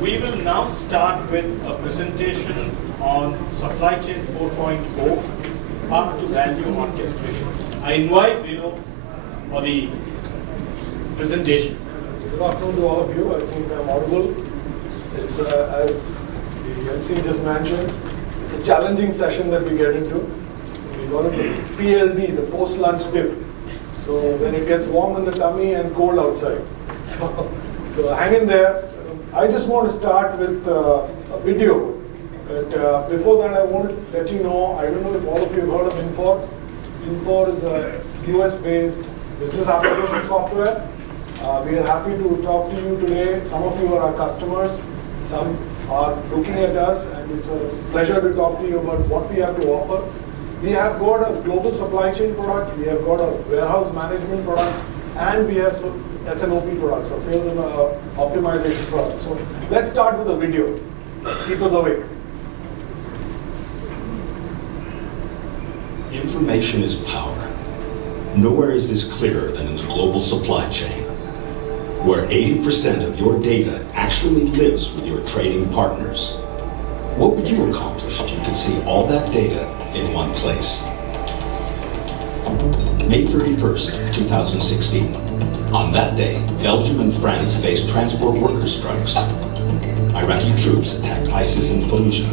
We will now start with a presentation on Supply Chain 4.0, Path to Value Orchestration. I invite Bino for the presentation. Good afternoon to all of you. I think I'm audible. It's, as the MC just mentioned, it's a challenging session that we get into. We call it the PLD, the post-lunch dip. So when it gets warm in the tummy and cold outside. So hang in there. I just want to start with a video. But before that, I want to let you know, I don't know if all of you have heard of Infor. Infor is a US-based business application software. We are happy to talk to you today. Some of you are our customers. Some are looking at us, and it's a pleasure to talk to you about what we have to offer. We have got a global supply chain product. We have got a warehouse management product, and we have SNOP products, or sales and optimization products. So let's start with a video. Keep us awake. Information is power. Nowhere is this clearer than in the global supply chain, where 80% of your data actually lives with your trading partners. What would you accomplish if you could see all that data in one place? May 31st, 2016. On that day, Belgium and France faced transport worker strikes. Iraqi troops attacked ISIS in Fallujah.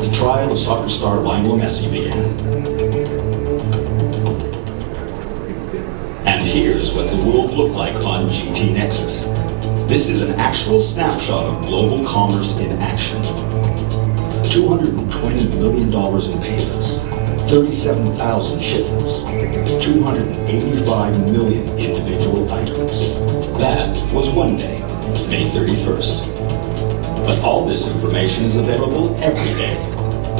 The trial of soccer star Lionel Messi began. And here's what the world looked like on GT Nexus. This is an actual snapshot of global commerce in action. $220 million in payments, 37,000 shipments, 285 million individual items. That was one day, May 31st. But all this information is available every day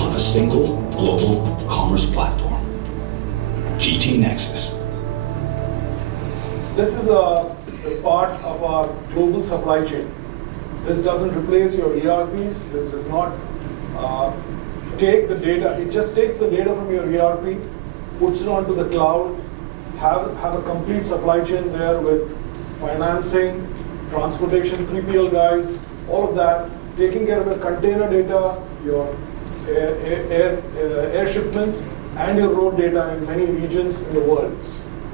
on a single global commerce platform, GT Nexus. This is a part of our global supply chain. This doesn't replace your ERPs. This does not take the data. It just takes the data from your ERP, puts it onto the cloud, have a complete supply chain there with financing, transportation, 3PL guys, all of that, taking care of your container data, your air shipments, and your road data in many regions in the world.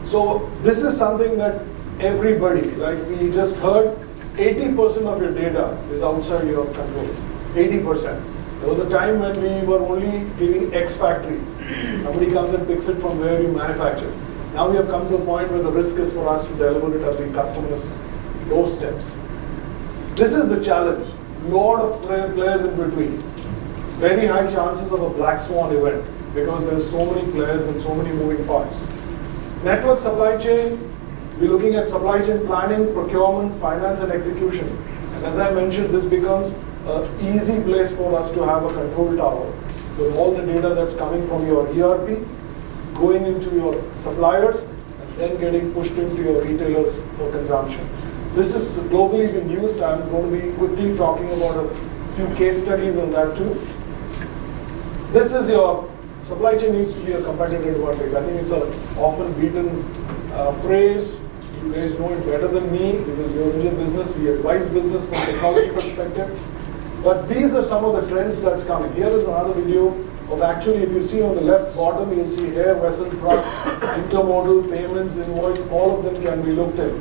So this is something that everybody, like we just heard, 80% of your data is outside your control, 80%. There was a time when we were only giving X factory. Somebody comes and picks it from where you manufacture. Now we have come to a point where the risk is for us to deliver it at the customer's doorsteps. This is the challenge. Lot of players in between. Very high chances of a black swan event because there's so many players and so many moving parts. Network supply chain, we're looking at supply chain planning, procurement, finance, and execution. And as I mentioned, this becomes an easy place for us to have a control tower with all the data that's coming from your ERP, going into your suppliers, and then getting pushed into your retailers for consumption. This is globally been used. I'm going to be quickly talking about a few case studies on that too. This is your supply chain needs to be a competitive advantage. I think it's an often beaten phrase. You guys know it better than me because you're in the business. We advise business from a technology perspective. But these are some of the trends that's coming. Here is another video of actually, if you see on the left bottom, you'll see air, vessel, truck, intermodal, payments, invoice, all of them can be looked at.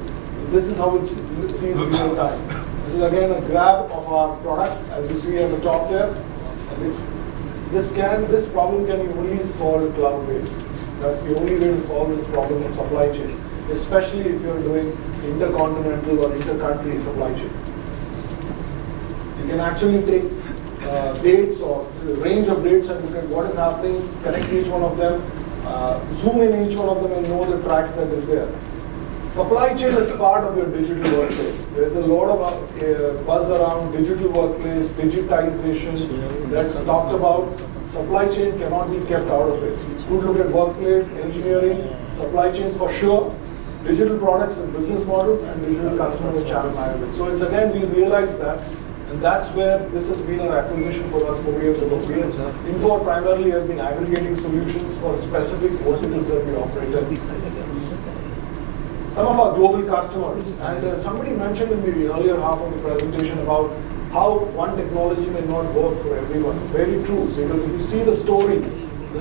This is how it sees real time. This is again a grab of our product, as you see at the top there. And this problem can be only solved cloud-based. That's the only way to solve this problem of supply chain, especially if you're doing intercontinental or inter-country supply chain. You can actually take dates or range of dates and look at what is happening, connect each one of them, zoom in each one of them and know the tracks that is there. Supply chain is part of your digital workplace. There's a lot of buzz around digital workplace, digitization that's talked about. Supply chain cannot be kept out of it. It's good to look at workplace, engineering, supply chains for sure, digital products and business models, and digital customer and channel management. So it's again, we realize that, and that's where this has been an acquisition for us 4 years ago. Infor primarily has been aggregating solutions for specific verticals that we operate in. Some of our global customers, and somebody mentioned in the earlier half of the presentation about how one technology may not work for everyone. Very true, because if you see the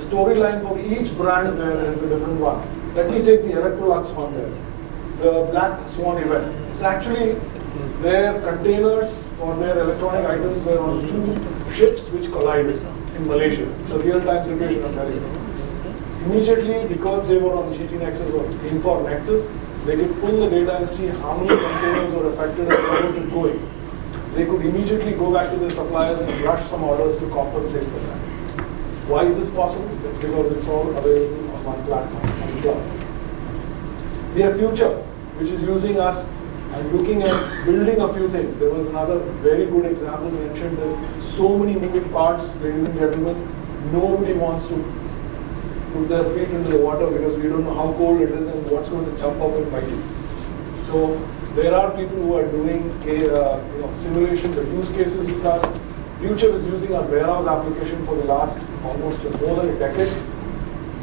storyline for each brand there is a different one. Let me take the Electrolux one there, the Black Swan event. It's actually their containers for their electronic items were on 2 ships which collided in Malaysia. It's a real-time situation, I'm telling you. Immediately, because they were on GT Nexus or Infor Nexus, they could pull the data and see how many containers were affected and where was it going. They could immediately go back to their suppliers and rush some orders to compensate for that. Why is this possible? It's because it's all available on one platform, on the cloud. We have Future, which is using us and looking at building a few things. There was another very good example mentioned. There's so many moving parts, ladies and gentlemen. Nobody wants to put their feet into the water because we don't know how cold it is and what's going to jump up and bite you. So there are people who are doing simulations or use cases with us. Future is using our warehouse application for the last almost more than a decade.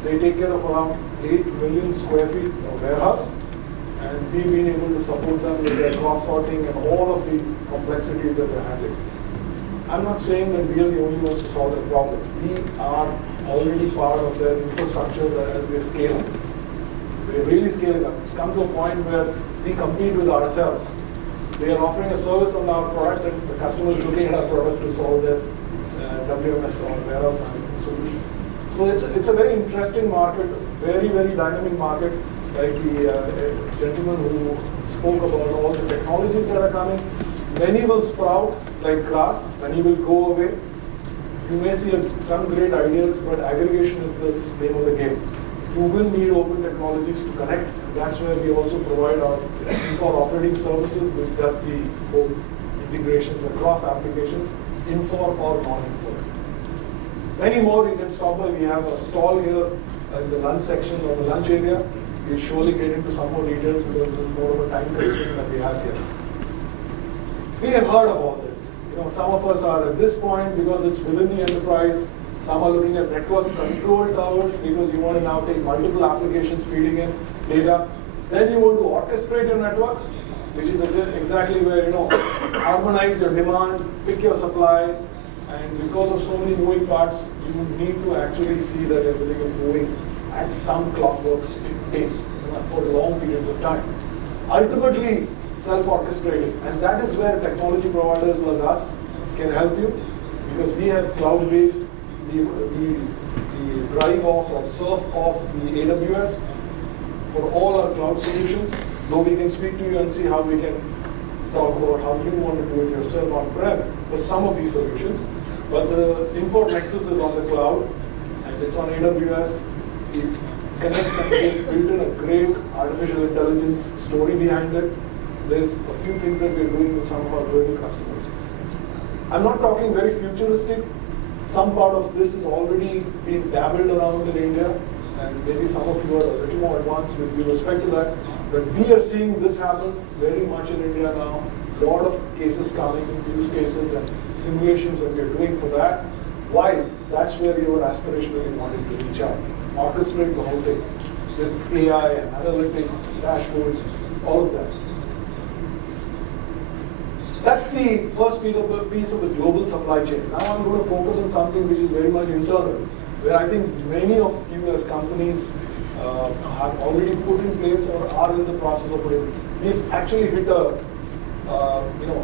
They take care of around 8 million square feet of warehouse, and we've been able to support them with their cross-sorting and all of the complexities that they're handling. I'm not saying that we are the only ones to solve that problem. We are already part of their infrastructure as they scale up. They're really scaling up. It's come to a point where we compete with ourselves. They are offering a service on our product and the customer is looking at our product to solve this WMS or warehouse management solution. So it's a very interesting market, very, very dynamic market, like the gentleman who spoke about all the technologies that are coming. Many will sprout like grass, many will go away. You may see some great ideas, but aggregation is the name of the game. You will need open technologies to connect. That's where we also provide our Infor operating services, which does the whole integrations across applications, Infor or non-Infor. Many more you can stop by. We have a stall here in the lunch section or the lunch area. We'll surely get into some more details because this is more of a time constraint that we have here. We have heard of all this. Some of us are at this point because it's within the enterprise. Some are looking at network control towers because you want to now take multiple applications feeding in data. Then you want to orchestrate your network, which is exactly where, harmonize your demand, pick your supply, and because of so many moving parts, you need to actually see that everything is moving at some clockwork pace for long periods of time. Ultimately, self-orchestrating, and that is where technology providers like us can help you, because we have cloud-based, we drive off or surf off the AWS for all our cloud solutions, though we can speak to you and see how we can talk about how you want to do it yourself on-prem for some of these solutions. But the Infor Nexus is on the cloud, and it's on AWS. It connects and it's built in a great artificial intelligence story behind it. There's a few things that we're doing with some of our global customers. I'm not talking very futuristic. Some part of this is already being dabbled around in India, and maybe some of you are a little more advanced with respect to that. But we are seeing this happen very much in India now. A lot of cases coming, use cases and simulations that we are doing for that. Why? That's where you are aspirationally wanting to reach out. Orchestrate the whole thing with AI and analytics, dashboards, all of that. That's the first piece of the global supply chain. Now I'm going to focus on something which is very much internal, where I think many of you as companies have already put in place or are in the process of putting. We've actually hit a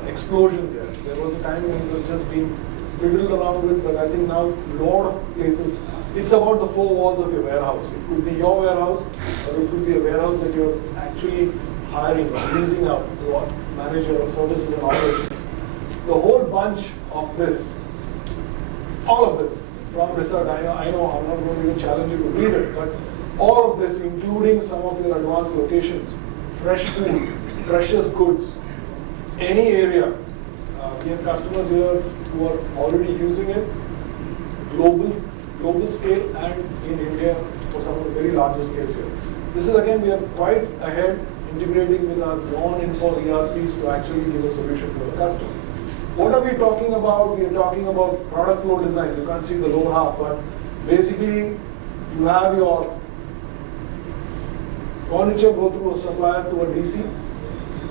explosion there. There was a time when it was just being fiddled around with, but I think now a lot of places, it's about the four walls of your warehouse. It could be your warehouse, or it could be a warehouse that you're actually hiring or leasing out to a manager of services and operations. The whole bunch of this, all of this from research, I know I'm not going to even challenge you to read it, but all of this, including some of your advanced locations, fresh food, precious goods, any area. We have customers here who are already using it, global scale, and in India for some of the very larger scales here. This is again, we are quite ahead, integrating with our non-Infor ERPs to actually give a solution to the customer. What are we talking about? We are talking about product flow design. You can't see the lower half, but basically you have your furniture go through a supplier to a DC.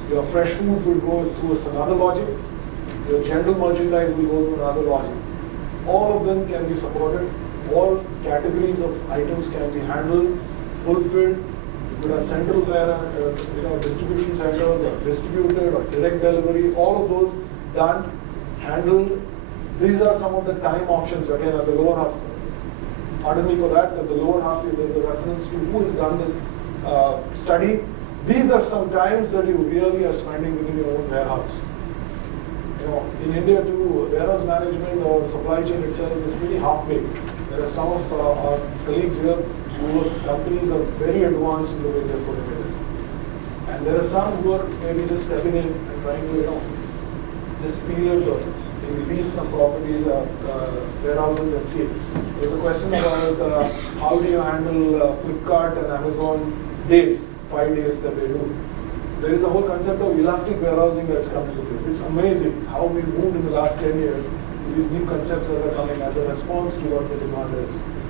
Your fresh foods will go through another logic. Your general merchandise will go to another logic. All of them can be supported. All categories of items can be handled, fulfilled. You could have central distribution centers or distributed or direct delivery. All of those done, handled. These are some of the time options again at the lower half. Pardon me for that. At the lower half, there's a reference to who has done this study. These are some times that you really are spending within your own warehouse. In India too, warehouse management or supply chain itself is pretty half-baked. There are some of our colleagues here who companies are very advanced in the way they're putting it in. And there are some who are maybe just stepping in and trying to, just feel it or lease some properties or warehouses and see it. There's a question about how do you handle Flipkart and Amazon days, 5 days that they do. There is a whole concept of elastic warehousing that's come into play. It's amazing how we moved in the last 10 years to these new concepts that are coming as a response to what the demand is.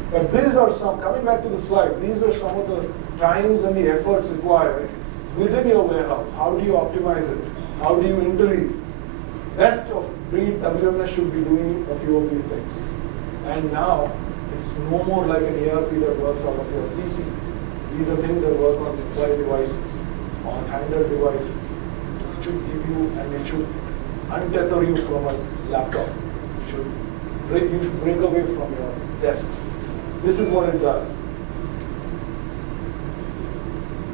But these are some, coming back to the slide, these are some of the times and the efforts required within your warehouse. How do you optimize it? How do you interleave? Best of breed WMS should be doing a few of these things. And now, it's no more like an ERP that works out of your PC. These are things that work on mobile devices, on handheld devices. It should give you, and it should untether you from a laptop. You should break away from your desks. This is what it does.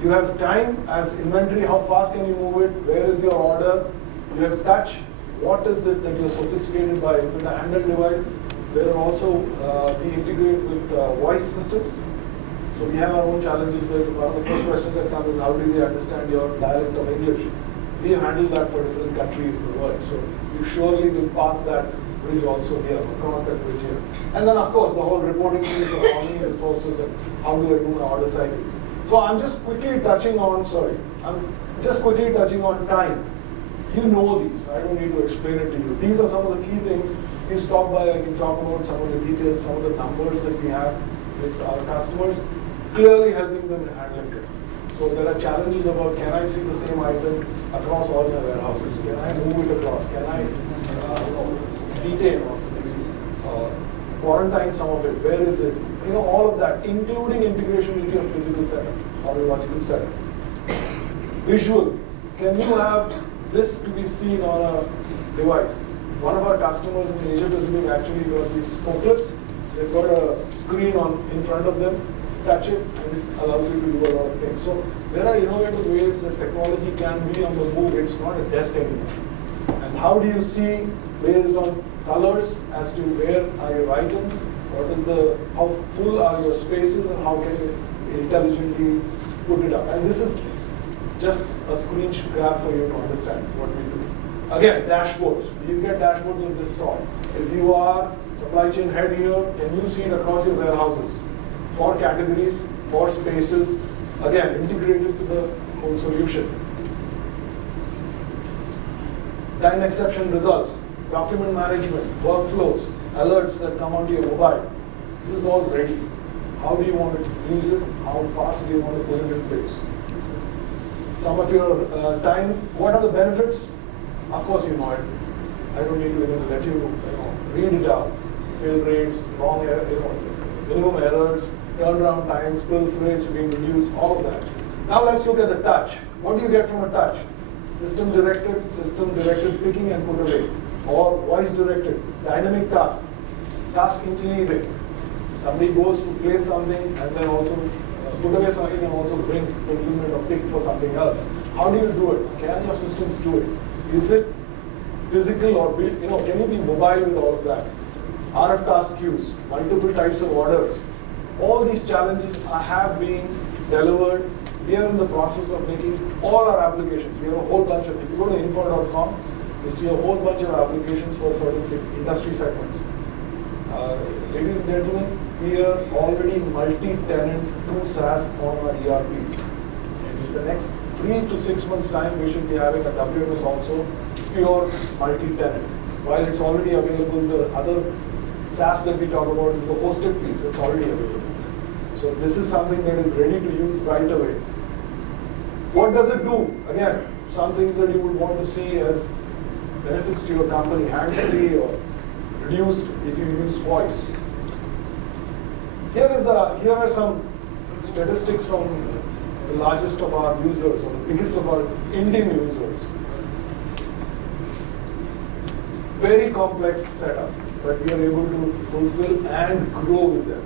You have time as inventory, how fast can you move it, where is your order, you have touch, what is it that you're sophisticated by, is it a handheld device? There are also, we integrate with voice systems. So we have our own challenges there. One of the first questions that come is how do they understand your dialect of English? We have handled that for different countries in the world. So you surely will pass that bridge also here, across that bridge here. And then of course the whole reporting piece of how many resources and how do I do my order cycles. So I'm just quickly touching on, time. You know these, I don't need to explain it to you. These are some of the key things. If you stop by, I can talk about some of the details, some of the numbers that we have with our customers, clearly helping them in handling this. So there are challenges about, can I see the same item across all my warehouses? Can I move it across? Can I detain or maybe quarantine some of it? Where is it? All of that, including integration into your physical setup or your logical setup. Visual, can you have this to be seen on a device? One of our customers in Asia Pacific actually got these forklifts. They've got a screen in front of them, touch it, and it allows you to do a lot of things. So there are innovative ways that technology can be on the move. It's not a desk anymore. And how do you see based on colors as to where are your items? How full are your spaces and how can you intelligently put it up? And this is just a screen grab for you to understand what we do. Again, dashboards. You get dashboards of this sort. If you are supply chain head here, can you see it across your warehouses? For categories, for spaces, again, integrated to the whole solution. Time exception results, document management, workflows, alerts that come onto your mobile. This is all ready. How do you want to use it? How fast do you want to put it in place? Some of your time, what are the benefits? Of course you know it. I don't need to even let you, read it out. Fail rates, minimum errors, turnaround times, pilferage being reduced, all of that. Now let's look at the touch. What do you get from a touch? System directed picking and put away. Or voice directed, dynamic task interleaving. Somebody goes to place something and then also put away something and also bring fulfillment or pick for something else. How do you do it? Can your systems do it? Is it physical or, can you be mobile with all of that? RF task queues, multiple types of orders. All these challenges have been delivered. We are in the process of making all our applications. We have a whole bunch of, if you go to infor.com, you'll see a whole bunch of applications for certain industry segments. Ladies and gentlemen, we are already multi-tenant to SaaS on our ERPs. And in the next 3 to 6 months' time, we should be having a WMS also, pure multi-tenant. While it's already available, the other SaaS that we talk about is the hosted piece. It's already available. So this is something that is ready to use right away. What does it do? Again, some things that you would want to see as benefits to your company, hands-free or reduced if you use voice. Here are some statistics from the largest of our users or the biggest of our Indian users. Very complex setup, but we are able to fulfill and grow with them.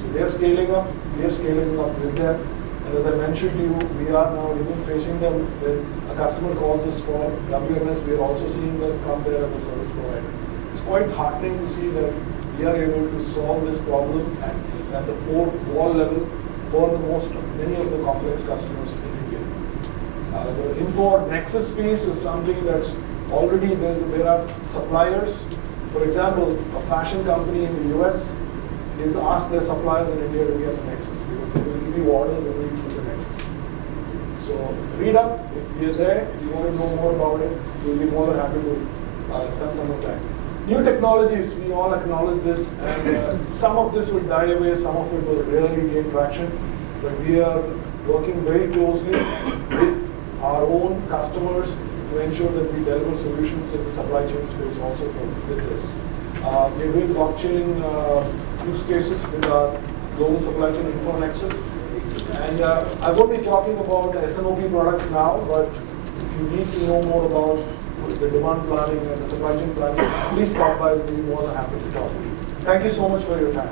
So they are scaling up, we are scaling up with them. And as I mentioned to you, we are now even facing them when a customer calls us for WMS, we are also seeing them come there as a service provider. It's quite heartening to see that we are able to solve this problem at the four-wall level for many of the complex customers in India. The Infor Nexus piece is something that's already there are suppliers. For example, a fashion company in the US is asked their suppliers in India to be at the Nexus because they will give you orders only through the Nexus. So read up if you're there, if you want to know more about it, we'll be more than happy to spend some of time. New technologies, we all acknowledge this, and some of this will die away, some of it will really gain traction, but we are working very closely with our own customers to ensure that we deliver solutions in the supply chain space also with this. We are doing blockchain use cases with our global supply chain Infor Nexus. And I won't be talking about SNOP products now, but if you need to know more about the demand planning and the supply chain planning, please stop by. We'll be more than happy to talk to you. Thank you so much for your time.